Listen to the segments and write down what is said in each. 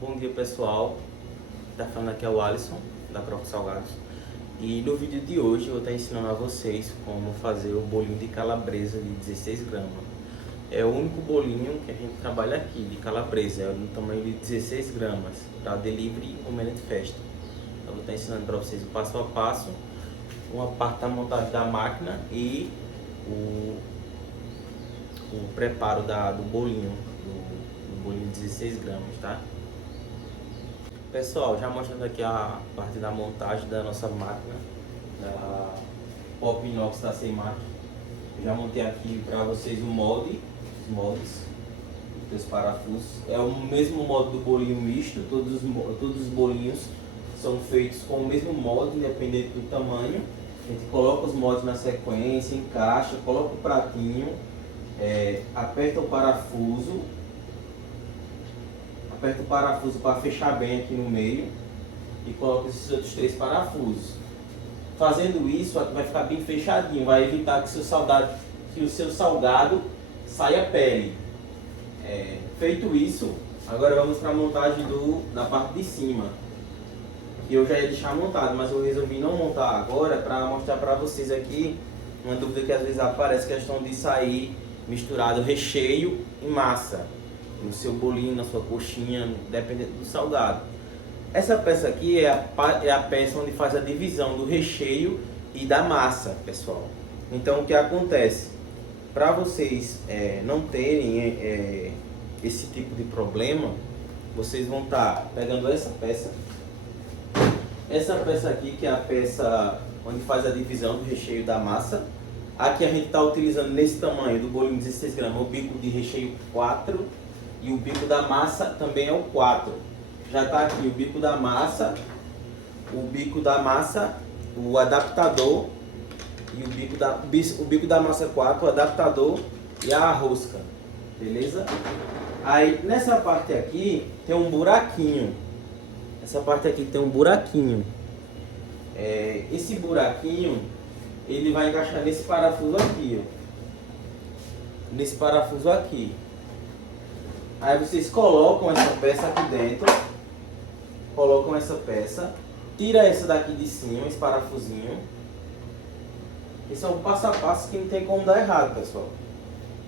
Bom dia pessoal, tá falando aqui é o Alisson da Croc Salgados e no vídeo de hoje eu vou estar ensinando a vocês como fazer o bolinho de calabresa de 16 gramas. É o único bolinho que a gente trabalha aqui de calabresa, é no tamanho de 16 gramas para delivery ou merenda de festa. Eu vou estar ensinando para vocês o passo a passo, uma parte da montagem da máquina e o preparo do bolinho, do bolinho de 16 gramas, tá? Pessoal, já mostrando aqui a parte da montagem da nossa máquina, da Pop Inox da Seimac. Já montei aqui para vocês o molde, os moldes, os parafusos. É o mesmo molde do bolinho misto, todos os bolinhos são feitos com o mesmo molde, independente do tamanho. A gente coloca os moldes na sequência, encaixa, coloca o pratinho, aperta o parafuso para fechar bem aqui no meio e coloca esses outros 3 parafusos. Fazendo isso, vai ficar bem fechadinho, vai evitar que o seu salgado saia pele. Feito isso, agora vamos para a montagem da parte de cima, que eu já ia deixar montado, mas eu resolvi não montar agora para mostrar para vocês aqui uma dúvida que às vezes aparece, questão de sair misturado recheio e massa no seu bolinho, na sua coxinha, dependendo do salgado. Essa peça aqui é a peça onde faz a divisão do recheio e da massa, pessoal. Então o que acontece? Para vocês não terem esse tipo de problema, vocês vão estar pegando essa peça aqui, que é a peça onde faz a divisão do recheio da massa. Aqui a gente está utilizando nesse tamanho do bolinho 16 gramas, o bico de recheio 4. E o bico da massa também é o 4. Já está aqui o bico da massa, o adaptador e o bico da massa 4, o adaptador e a rosca. Beleza? Aí nessa parte aqui tem um buraquinho. Essa parte aqui tem um buraquinho. Esse buraquinho ele vai encaixar nesse parafuso aqui, ó. Nesse parafuso aqui. Aí vocês colocam essa peça aqui dentro, colocam essa peça, tira essa daqui de cima, esse parafusinho. Esse é um passo a passo que não tem como dar errado, pessoal.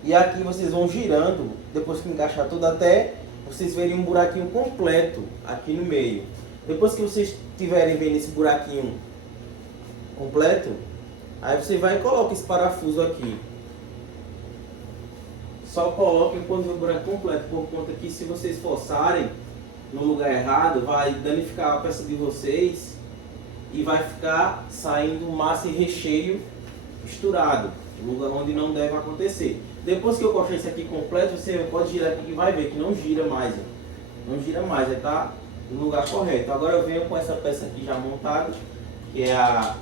E aqui vocês vão girando, depois que encaixar tudo, até vocês verem um buraquinho completo aqui no meio. Depois que vocês estiverem vendo esse buraquinho completo, aí você vai e coloca esse parafuso aqui. Só coloquem quando o buraco completo, por conta que se vocês forçarem no lugar errado, vai danificar a peça de vocês e vai ficar saindo massa e recheio misturado, lugar onde não deve acontecer. Depois que eu cortei isso aqui completo, você pode girar aqui e vai ver que não gira mais. Não gira mais, vai estar no lugar correto. Agora eu venho com essa peça aqui já montada, que é a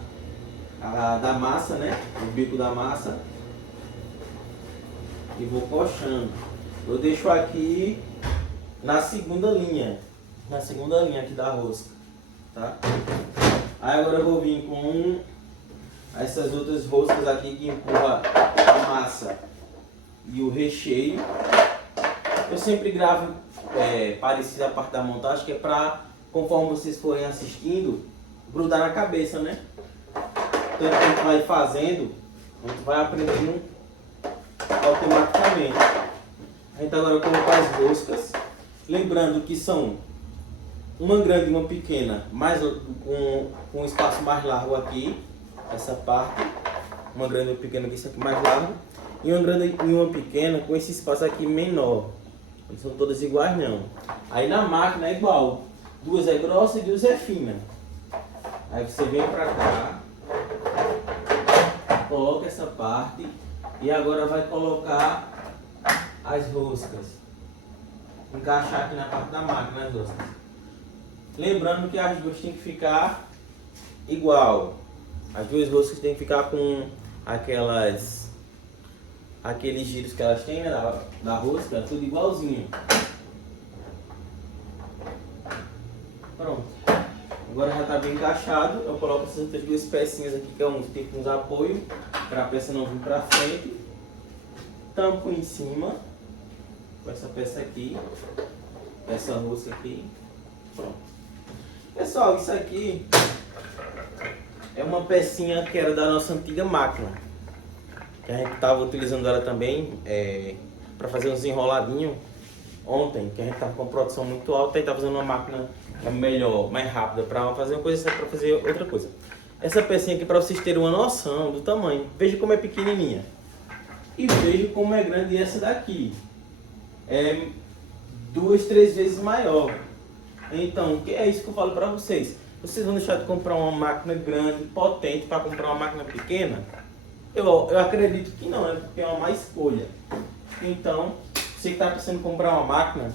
da massa, né? O bico da massa. E vou coxando. Eu deixo aqui na segunda linha aqui da rosca, tá? Aí agora eu vou vir com essas outras roscas aqui que empurra a massa e o recheio. Eu sempre gravo parecido a parte da montagem, que é para, conforme vocês forem assistindo, grudar na cabeça, né? Então a gente vai fazendo, a gente vai aprendendo automaticamente. A gente agora coloca as roscas, lembrando que são uma grande e uma pequena, mas com um espaço mais largo aqui, essa parte, uma grande e uma pequena, isso aqui mais largo, e uma grande e uma pequena com esse espaço aqui menor. Não são todas iguais não. Aí na máquina é igual, duas é grossa e duas é fina. Aí você vem pra cá, coloca essa parte. E agora vai colocar as roscas. Encaixar aqui na parte da máquina as roscas. Lembrando que as duas tem que ficar igual. As duas roscas tem que ficar com aqueles giros que elas têm, né, da rosca, tudo igualzinho. Pronto. Agora já está bem encaixado. Eu coloco essas outras 2 pecinhas aqui, que é tipo uns apoios, para a peça não vir para frente. Tampo em cima com essa peça aqui. essa rosca aqui. Pronto. Pessoal, isso aqui é uma pecinha que era da nossa antiga máquina, que a gente estava utilizando ela também para fazer uns enroladinhos ontem, que a gente estava com uma produção muito alta e estava usando uma máquina melhor, mais rápida para fazer uma coisa, para fazer outra coisa. Essa pecinha aqui, para vocês terem uma noção do tamanho, veja como é pequenininha e veja como é grande essa daqui. É 2, 3 vezes maior. Então, que é isso que eu falo para vocês. Vocês vão deixar de comprar uma máquina grande, potente, para comprar uma máquina pequena? Eu acredito que não, porque é uma má escolha. Então, você que está pensando em comprar uma máquina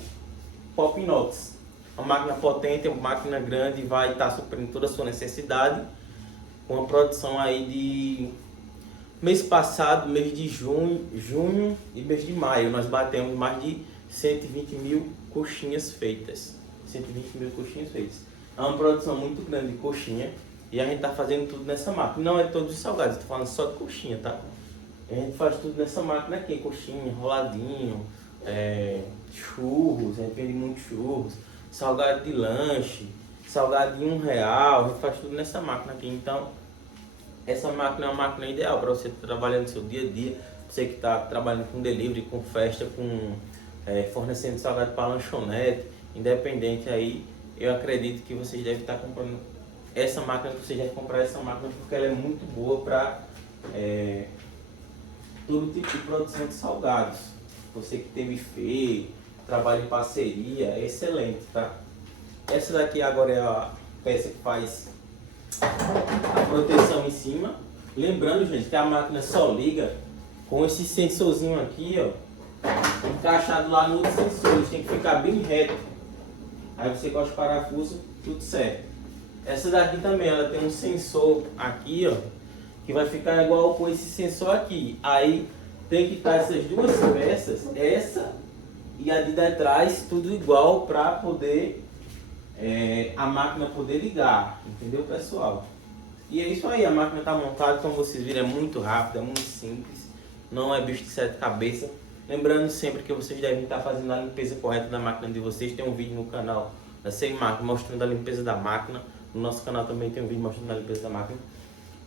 Pop Inox, uma máquina potente, uma máquina grande, vai estar suprindo toda a sua necessidade, com a produção aí de mês passado, mês de junho e mês de maio, nós batemos mais de 120 mil coxinhas feitas. 120 mil coxinhas feitas. É uma produção muito grande de coxinha e a gente está fazendo tudo nessa máquina. Não é todos os salgados, estou falando só de coxinha, tá? A gente faz tudo nessa máquina aqui, coxinha, enroladinho, churros, a gente vende muito churros, salgado de lanche, salgado de R$1, a gente faz tudo nessa máquina aqui. Então, essa máquina é uma máquina ideal para você estar trabalhando no seu dia a dia, você que está trabalhando com delivery, com festa, fornecendo salgado para lanchonete, independente aí, eu acredito que vocês devem estar comprando essa máquina, vocês devem comprar essa máquina porque ela é muito boa para todo tipo de produção de salgados. Você que tem buffet, trabalha em parceria, é excelente, tá? Essa daqui agora é a peça que faz a proteção em cima. Lembrando, gente, que a máquina só liga com esse sensorzinho aqui, ó, encaixado lá no outro sensor. Eles tem que ficar bem reto. Aí você gosta de parafuso, tudo certo. Essa daqui também, ela tem um sensor aqui, ó, que vai ficar igual com esse sensor aqui. Aí tem que estar essas duas peças, essa e a de trás, tudo igual para poder a máquina poder ligar, entendeu, pessoal? E é isso aí, a máquina está montada, como vocês viram, é muito rápida, é muito simples, não é bicho de sete cabeças. Lembrando sempre que vocês devem estar fazendo a limpeza correta da máquina de vocês. Tem um vídeo no canal da Sem Máquina mostrando a limpeza da máquina. No nosso canal também tem um vídeo mostrando a limpeza da máquina.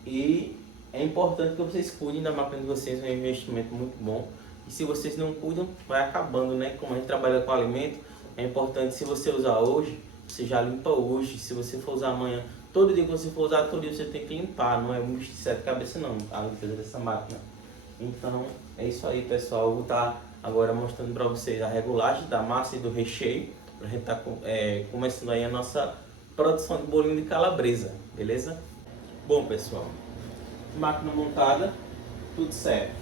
E é importante que vocês cuidem da máquina de vocês, é um investimento muito bom. E se vocês não cuidam, vai acabando, né? Como a gente trabalha com alimento, é importante, se você usar hoje, você já limpa hoje. Se você for usar amanhã, todo dia que você for usar, todo dia você tem que limpar. Não é um bicho de sete cabeças não, a limpeza dessa máquina. Então, é isso aí, pessoal. Eu vou estar agora mostrando para vocês a regulagem da massa e do recheio. Para a gente estar começando aí a nossa produção de bolinho de calabresa, beleza? Bom, pessoal, máquina montada, tudo certo.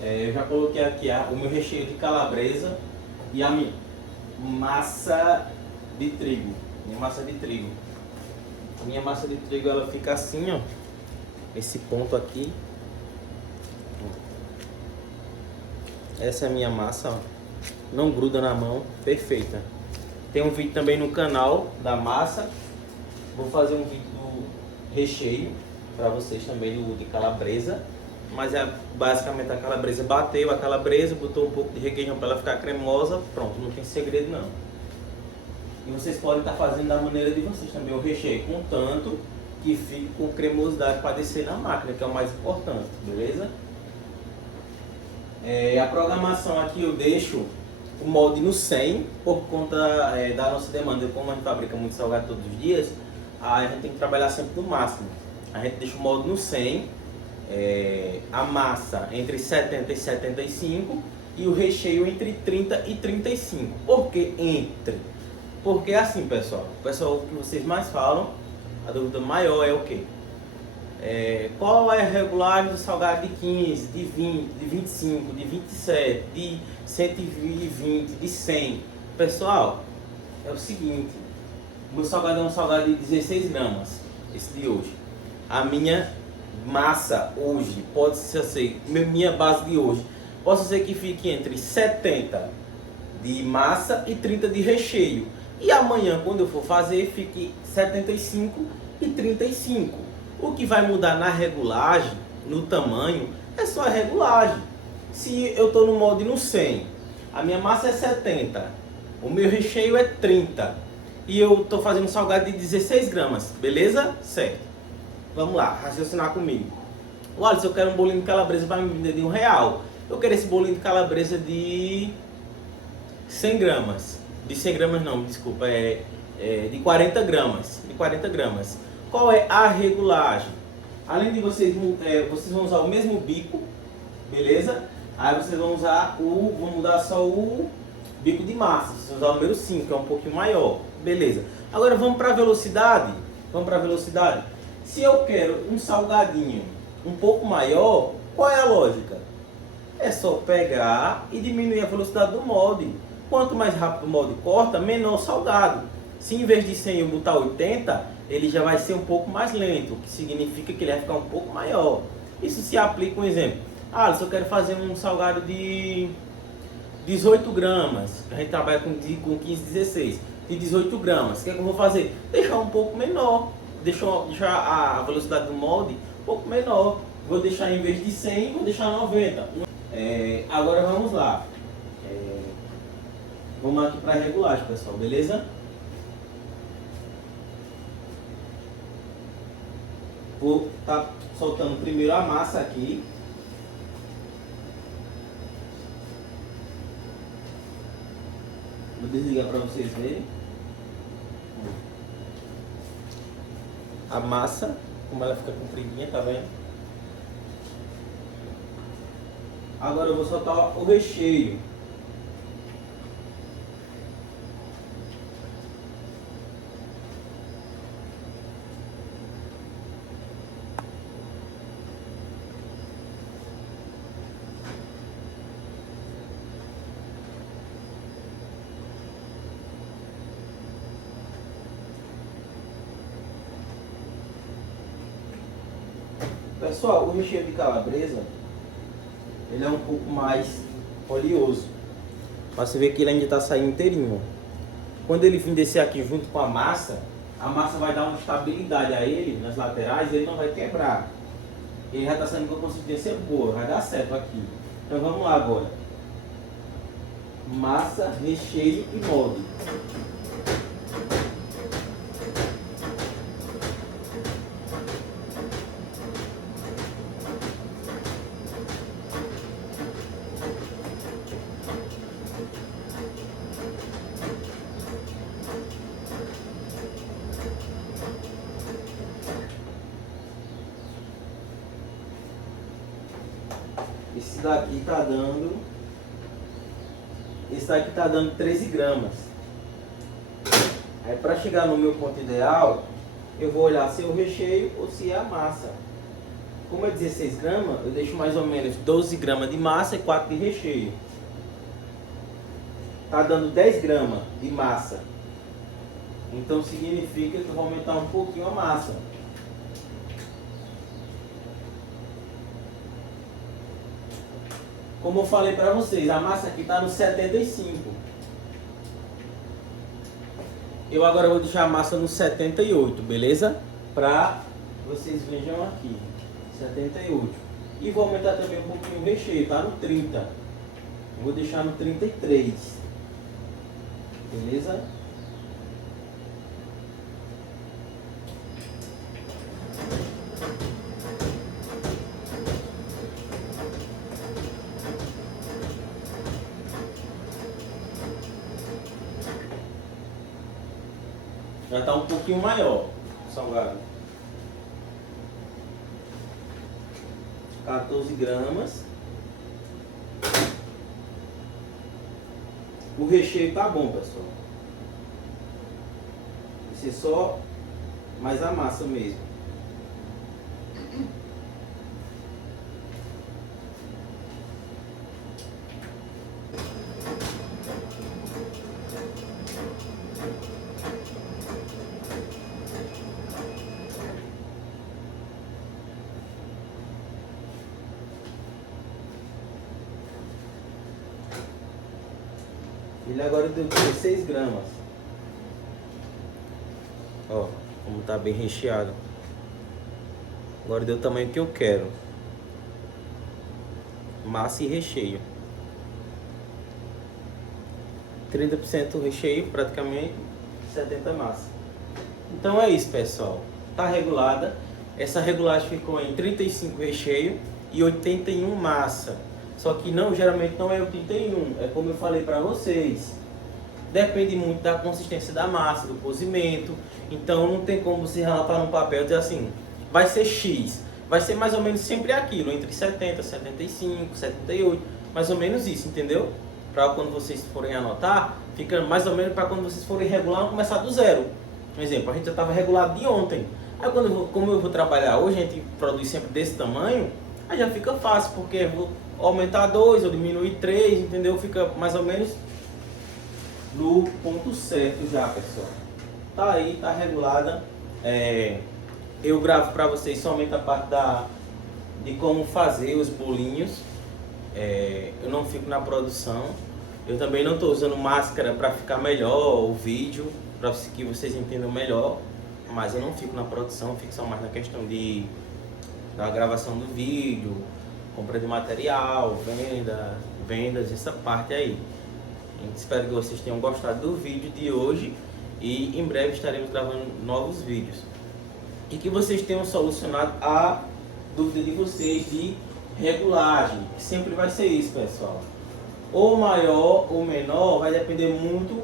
Eu já coloquei aqui o meu recheio de calabresa e a minha massa de trigo. Minha massa de trigo. A minha massa de trigo, ela fica assim, ó. Esse ponto aqui. Essa é a minha massa, ó. Não gruda na mão, perfeita. Tem um vídeo também no canal da massa. Vou fazer um vídeo do recheio para vocês também, de calabresa. Mas basicamente a calabresa, bateu a calabresa, botou um pouco de requeijão para ela ficar cremosa. Pronto, não tem segredo não. E vocês podem estar fazendo da maneira de vocês também o recheio, contanto que fique com cremosidade para descer na máquina, que é o mais importante, beleza? A programação aqui eu deixo o molde no 100 por conta da nossa demanda. Como a gente fabrica muito salgado todos os dias, a gente tem que trabalhar sempre no máximo. A gente deixa o molde no 100, a massa entre 70 e 75 e o recheio entre 30 e 35. Por que entre? Porque assim, pessoal, o que vocês mais falam, a dúvida maior é o quê? Qual é a regulagem do salgado de 15, de 20, de 25, de 27, de 120, de 100? Pessoal, é o seguinte, o meu salgado é um salgado de 16 gramas, esse de hoje. A minha massa hoje, pode ser, minha base de hoje, pode ser que fique entre 70 de massa e 30 de recheio. E amanhã, quando eu for fazer, fique 75 e 35. O que vai mudar na regulagem, no tamanho, é só a regulagem. Se eu estou no molde no 100, a minha massa é 70 O meu recheio é 30 e eu tô fazendo um salgado de 16 gramas, beleza? Certo. Vamos lá, raciocinar comigo. Olha, se eu quero um bolinho de calabresa para me vender de R$1, eu quero esse bolinho de calabresa de 100 gramas. De 100 gramas não, desculpa, de 40 gramas. De 40 gramas. Qual é a regulagem? Além de vocês vão usar o mesmo bico, beleza? Aí vocês vão mudar só o bico de massa. Vocês vão usar o número 5, que é um pouquinho maior. Beleza. Agora vamos para a velocidade. Vamos para a velocidade. Se eu quero um salgadinho um pouco maior, qual é a lógica? É só pegar e diminuir a velocidade do molde. Quanto mais rápido o molde corta, menor o salgado. Se em vez de 100 eu botar 80, ele já vai ser um pouco mais lento, o que significa que ele vai ficar um pouco maior. Isso se aplica, um exemplo. Se eu quero fazer um salgado de 18 gramas, a gente trabalha com 15, 16, de 18 gramas, o que é que eu vou fazer? Deixar um pouco menor, deixar a velocidade do molde um pouco menor. Vou deixar, em vez de 100, vou deixar 90. Agora vamos lá. Vamos aqui para a regulagem, pessoal, beleza? Vou estar soltando primeiro a massa aqui. Vou desligar para vocês verem. A massa, como ela fica compridinha, tá vendo? Agora eu vou soltar o recheio. Pessoal, o recheio de calabresa, ele é um pouco mais oleoso. Mas você vê que ele ainda está saindo inteirinho. Quando ele vir descer aqui junto com a massa vai dar uma estabilidade a ele nas laterais e ele não vai quebrar. Ele já está saindo com a consistência boa, vai dar certo aqui. Então vamos lá agora. Massa, recheio e molde. Esse daqui tá dando 13 gramas. Aí para chegar no meu ponto ideal, eu vou olhar se é o recheio ou se é a massa. Como é 16 gramas, eu deixo mais ou menos 12 gramas de massa e 4 de recheio. Tá dando 10 gramas de massa. Então significa que eu vou aumentar um pouquinho a massa. Como eu falei para vocês, a massa aqui está no 75. Eu agora vou deixar a massa no 78, beleza? Para vocês vejam aqui, 78. E vou aumentar também um pouquinho o recheio, tá no 30. Eu vou deixar no 33. Beleza? Já está um pouquinho maior o salgado. 14 gramas. O recheio tá bom, pessoal. Vai ser só mais a massa mesmo. Ele agora deu 16 gramas. Ó, como tá bem recheado. Agora deu o tamanho que eu quero. Massa e recheio. 30% recheio, praticamente 70% massa. Então é isso, pessoal. Tá regulada. Essa regulagem ficou em 35 recheio e 81 massa. Só que não, geralmente não é 81, é como eu falei para vocês. Depende muito da consistência da massa, do cozimento. Então não tem como você relatar no papel e dizer assim, vai ser X. Vai ser mais ou menos sempre aquilo, entre 70, 75, 78, mais ou menos isso, entendeu? Para quando vocês forem anotar, fica mais ou menos para quando vocês forem regular, não começar do zero. Por exemplo, a gente já estava regulado de ontem. Aí como eu vou trabalhar hoje, a gente produz sempre desse tamanho, aí já fica fácil, porque eu vou aumentar 2 ou diminuir 3, entendeu? Fica mais ou menos no ponto certo já, pessoal. Tá aí, tá regulada. Eu gravo para vocês somente a parte de como fazer os bolinhos. Eu não fico na produção. Eu também não estou usando máscara para ficar melhor o vídeo, para que vocês entendam melhor. Mas eu não fico na produção, eu fico só mais na questão da gravação do vídeo, compra de material, vendas, essa parte aí. Espero que vocês tenham gostado do vídeo de hoje e em breve estaremos gravando novos vídeos. E que vocês tenham solucionado a dúvida de vocês de regulagem, que sempre vai ser isso, pessoal. Ou maior ou menor vai depender muito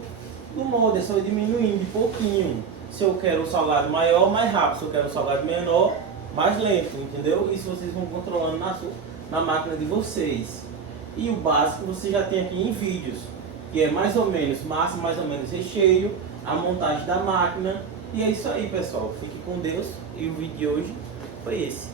do molde, é só diminuindo de pouquinho. Se eu quero o salgado maior, mais rápido. Se eu quero o salgado menor, mais lento, entendeu? Isso vocês vão controlando na máquina de vocês. E o básico você já tem aqui em vídeos, que é mais ou menos massa, mais ou menos recheio, a montagem da máquina. E é isso aí, pessoal. Fique com Deus. E o vídeo de hoje foi esse.